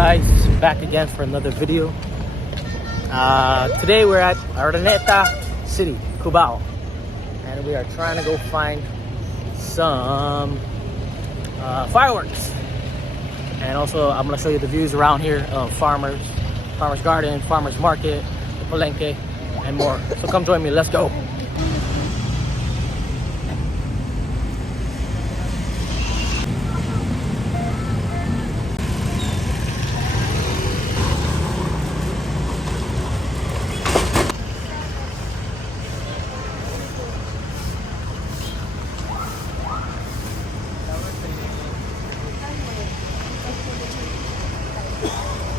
guys, back again for another video. Today we're at Araneta City CUBAO and we are trying to go find some fireworks. And also I'm going to show you the views around here of Farmers Garden, Farmers Market, the Palenque, and more. So come join me, let's go.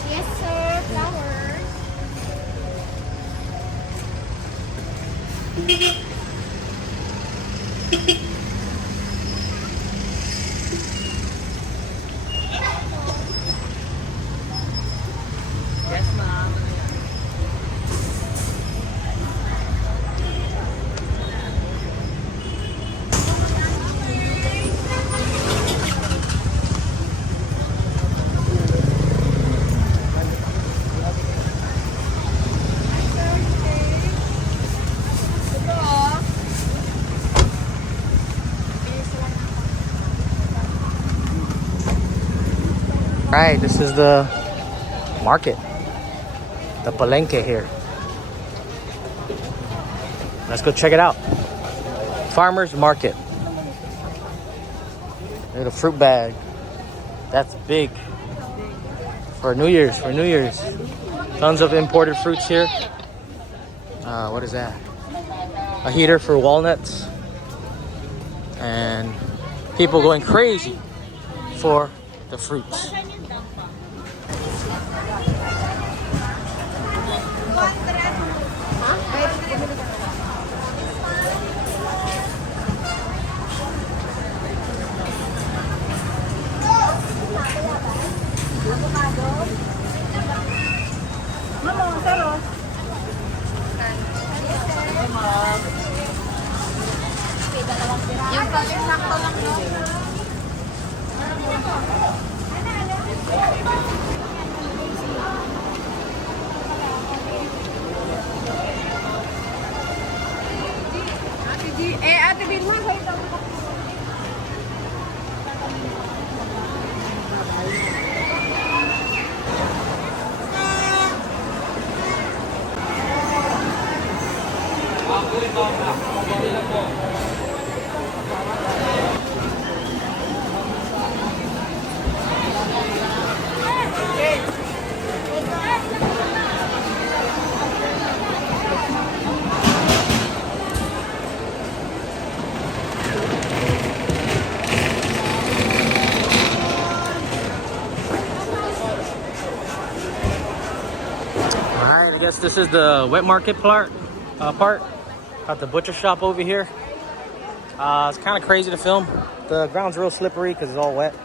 Yes, sir. Flowers. Yes, ma'am. Right, this is the market, the Palenque here. Let's go check it out. Farmers Market. Look at the fruit bag. That's big. For New Year's, Tons of imported fruits here. What is that? A heater for walnuts. And people going crazy for the fruits. Yung pag-sakto lang, no? Ate Vilma, salita mo. Alright, I guess this is the wet market part. Got the butcher shop over here. It's kind of crazy to film. The ground's real slippery because it's all wet.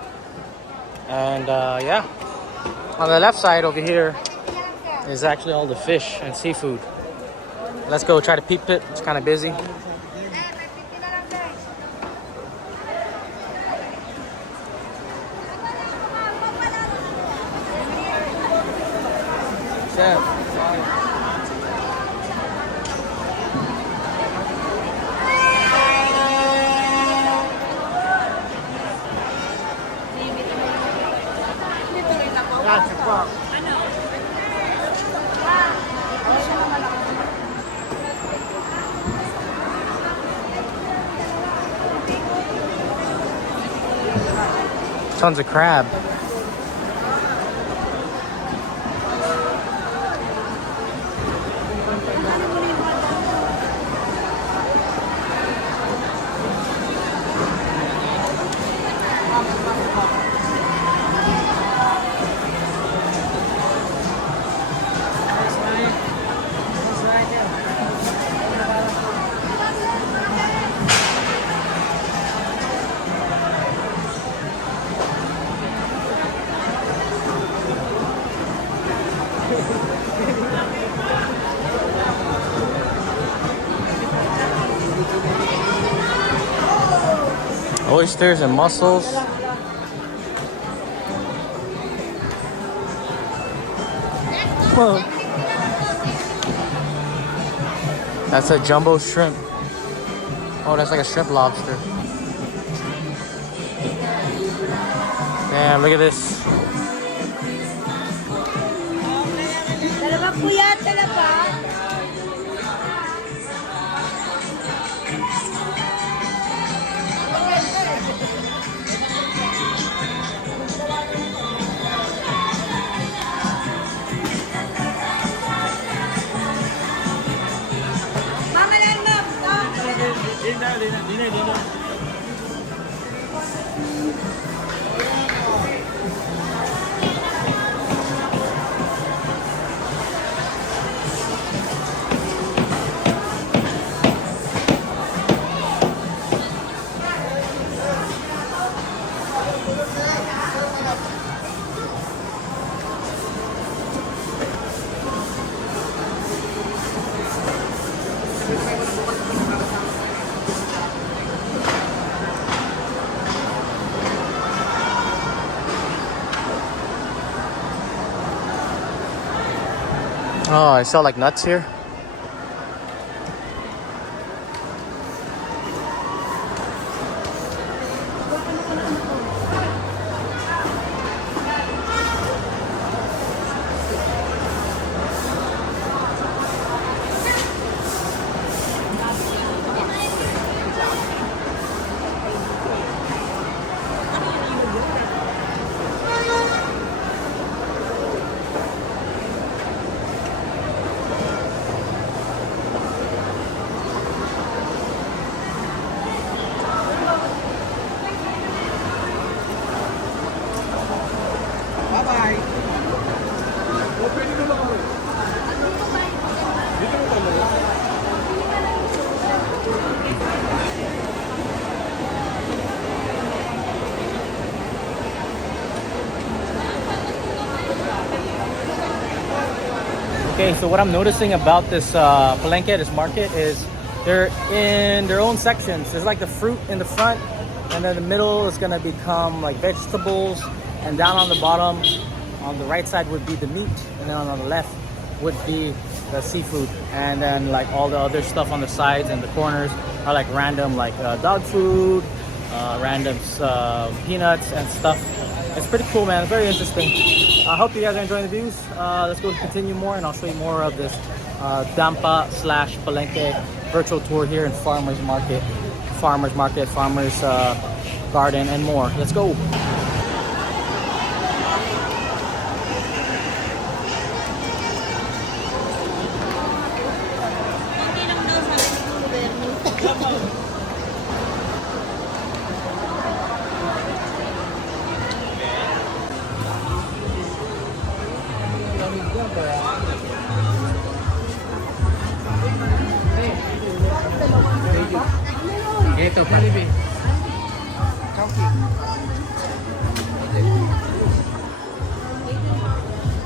And yeah, on the left side over here is actually all the fish and seafood. Let's go try to peep it. It's kind of busy. Yeah. Tons of crab. Oysters and mussels. That's a jumbo shrimp. Oh, that's like a shrimp lobster. Damn, look at this. Dalawa kuya, dalawa. Mama lang mo. Oh, I sell like nuts here. Okay, so what I'm noticing about this palenque, this market, is they're in their own sections. There's like the fruit in the front, and then the middle is gonna become like vegetables, and down on the bottom, on the right side would be the meat, and then on the left would be the seafood, and then like all the other stuff on the sides and the corners are like random like dog food, random peanuts and stuff. It's pretty cool, man. It's very interesting. I hope you guys are enjoying the views. Let's go continue more, and I'll show you more of this Dampa / Palenque virtual tour here in Farmers Market, Farmers Garden, and more. Let's go. Ito pa.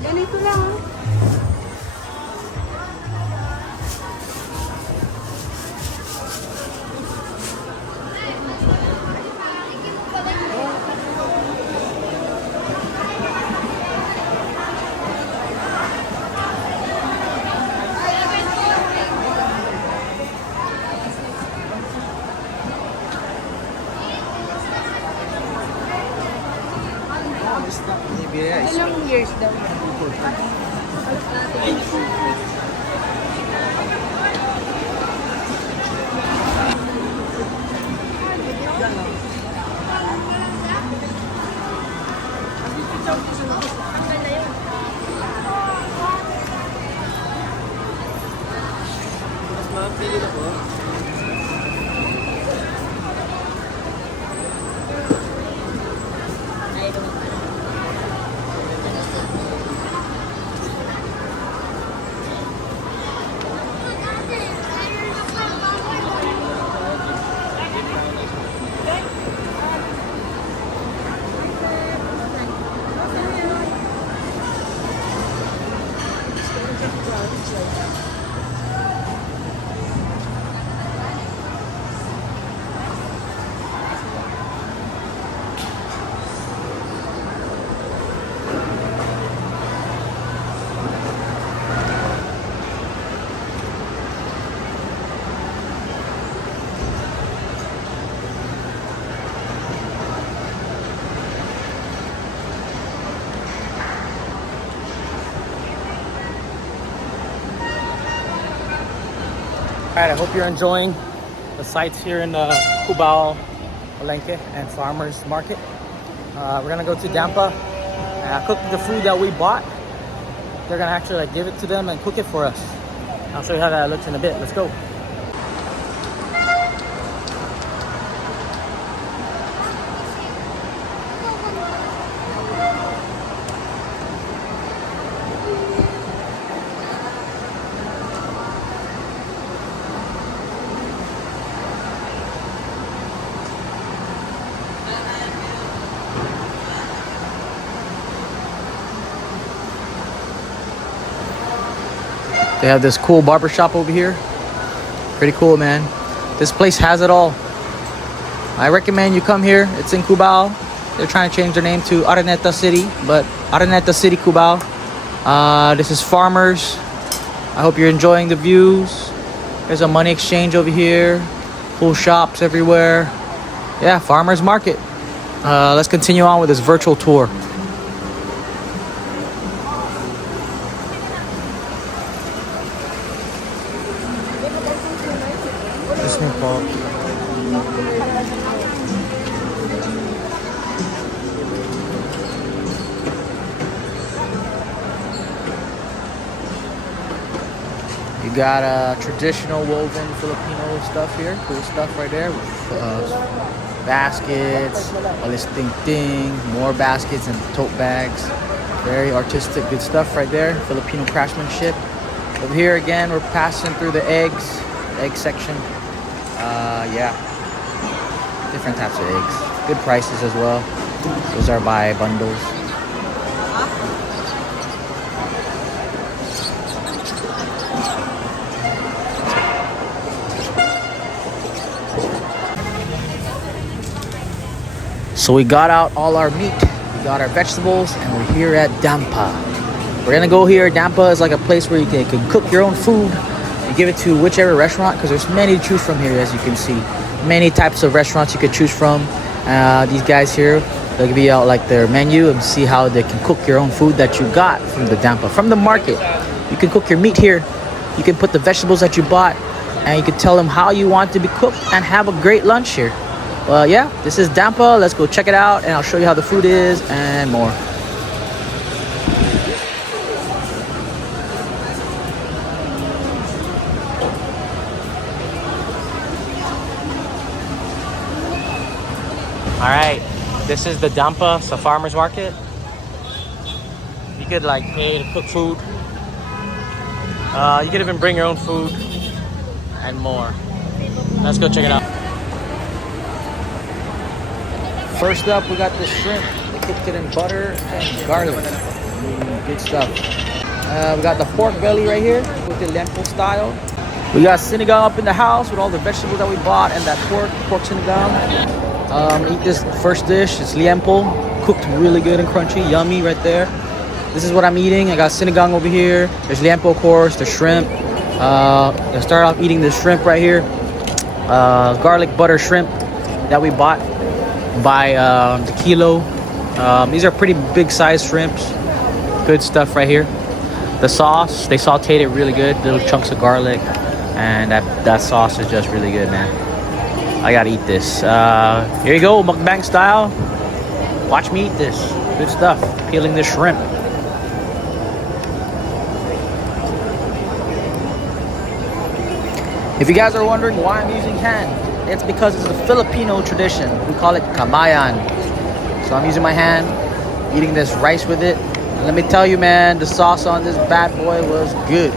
Ganito lang. Ilang years daw? I hope you're enjoying the sights here in CUBAO, Palengke, and Farmers Market. We're gonna go to Dampa, cook the food that we bought. They're gonna actually like give it to them and cook it for us. I'll show you how that looks in a bit. Let's go. They have this cool barber shop over here. Pretty cool, man. This place has it all. I recommend you come here. It's in CUBAO. They're trying to change their name to Araneta City, but Araneta City CUBAO. This is Farmers. I hope you're enjoying the views. There's a money exchange over here. Cool shops everywhere. Yeah, Farmers Market. Let's continue on with this virtual tour. You got traditional woven Filipino stuff here. Cool stuff right there with baskets, all this ting, more baskets and tote bags. Very artistic, good stuff right there. Filipino craftsmanship. Over here again, we're passing through the egg section. Yeah, different types of eggs. Good prices as well. Those are by bundles. So we got out all our meat, we got our vegetables, and we're here at Dampa. We're gonna go here. Dampa is like a place where you can cook your own food. You give it to whichever restaurant, because there's many to choose from here, as you can see. Many types of restaurants you could choose from. These guys here, they'll give you out like their menu and see how they can cook your own food that you got from the Dampa, from the market. You can cook your meat here. You can put the vegetables that you bought, and you can tell them how you want to be cooked and have a great lunch here. Well, yeah, this is Dampa. Let's go check it out, and I'll show you how the food is and more. All right, this is the Dampa, it's a farmer's market. You could like pay to cook food. You could even bring your own food and more. Let's go check it out. First up, we got this shrimp. They cooked it in butter and garlic. Good stuff. We got the pork belly right here, cooked it lentil style. We got sinigang up in the house with all the vegetables that we bought and that pork sinigang. Eat this first dish. It's liempo, cooked really good and crunchy, yummy right there. This is what I'm eating. I got sinigang over here. There's liempo, of course. The shrimp. Let's start off eating this shrimp right here. Garlic butter shrimp that we bought by the kilo. These are pretty big size shrimps. Good stuff right here. The sauce, they sauteed it really good. Little chunks of garlic, and that sauce is just really good, man. I gotta eat this. Here you go, mukbang style. Watch me eat this. Good stuff. Peeling this shrimp. If you guys are wondering why I'm using hand, it's because it's a Filipino tradition. We call it kamayan. So I'm using my hand, eating this rice with it. And let me tell you, man, the sauce on this bad boy was good.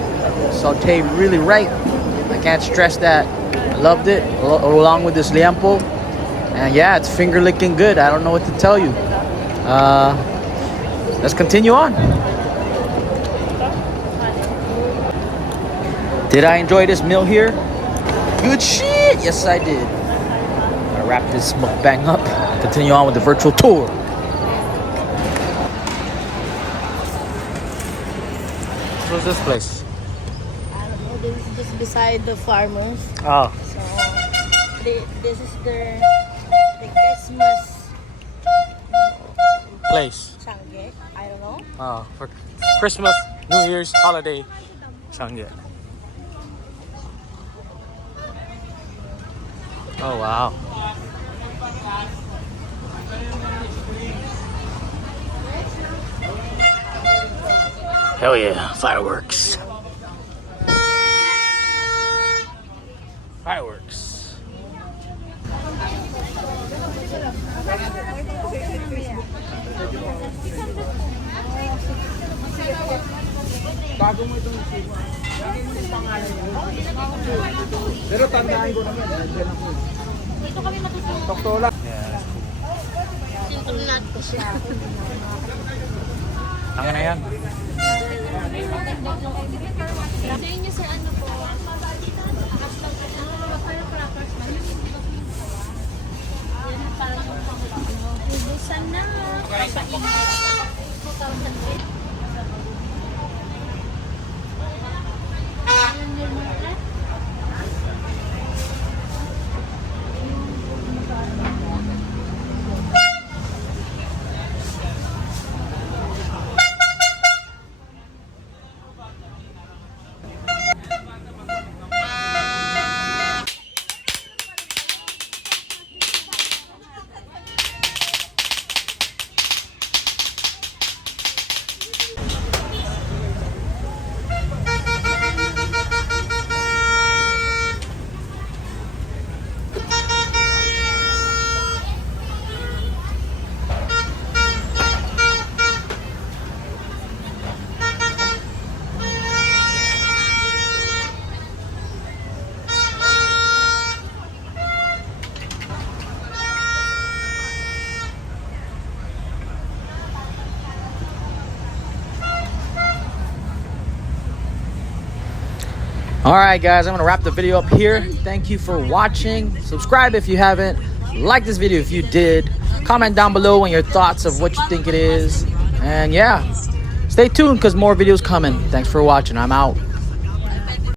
Sauteed really right. I can't stress that. I loved it, along with this liempo. And yeah, it's finger licking good. I don't know what to tell you. Let's continue on. Did I enjoy this meal here? Good shit! Yes, I did. I'll wrap this mukbang up and continue on with the virtual tour. What's this place? I don't know. This is just beside the farmers. Oh. So this is the Christmas Place. Changi. I don't know. Oh, for Christmas, New Year's, holiday, Changi. Oh, wow. Hell yeah, fireworks. Fireworks. Bago mo itong pangalan niya. Pero tandaan ko naman, nandiyan ako. Dito kami matutulog. Toktola. Simple nut ko siya. Ang na yan. Sa inyo sa ano po? Firecrackers ba? Yan parang ubusan na. Alright guys, I'm gonna wrap the video up here. Thank you for watching. Subscribe if you haven't. Like this video if you did. Comment down below on your thoughts of what you think it is. And yeah, stay tuned because more videos coming. Thanks for watching. I'm out.